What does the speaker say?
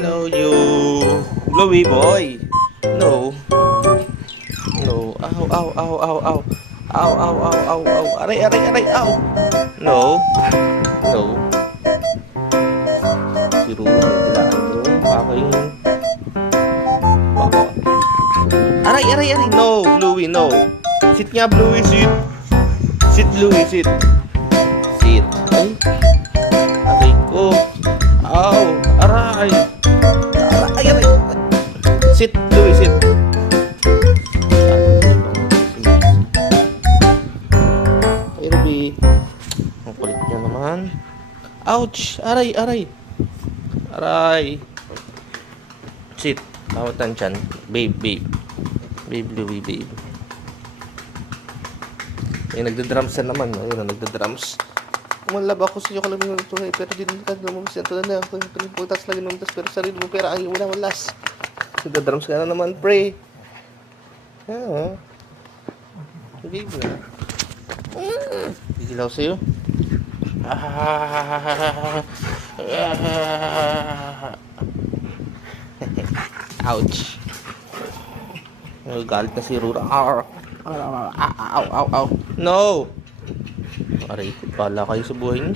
Hello, you. Bluey boy. No. No. Ow, ow, ow, ow, ow. Ow, ow, ow, ow, ow. Aray, aray, aray, ow. No. No. Si Ruro, tilaan mo. Aking... Baka. Aray, aray, aray. No, Bluey, no. Sit nga, Bluey, sit. Sit, Bluey, sit. Sit. Ay. Aray ko. Ow. Aray. Aray, aray. Sit, Bluey, sit. Hey, Ruby. Ang kulit niya naman. Ouch! Aray, aray. Aray. Sit. Tawatan dyan. Babe, babe. Babe, Bluey, babe. May nagda-drums na naman. Ayun, nagda-drums. Umalab ako sa iyo kalamin ng tunay. Pero di rin ka naman siya. Tulad na ako. Pagtas lagi naman. Pero sarili mo. Pero ay wala walas. Nagda-drums ka na naman. Pray. Ah. Babe na. Gigilaw sa'yo. Ouch. Galit na si Rura. Ow, ow, ow. No! Aray, pala kayo sa buhay niyo.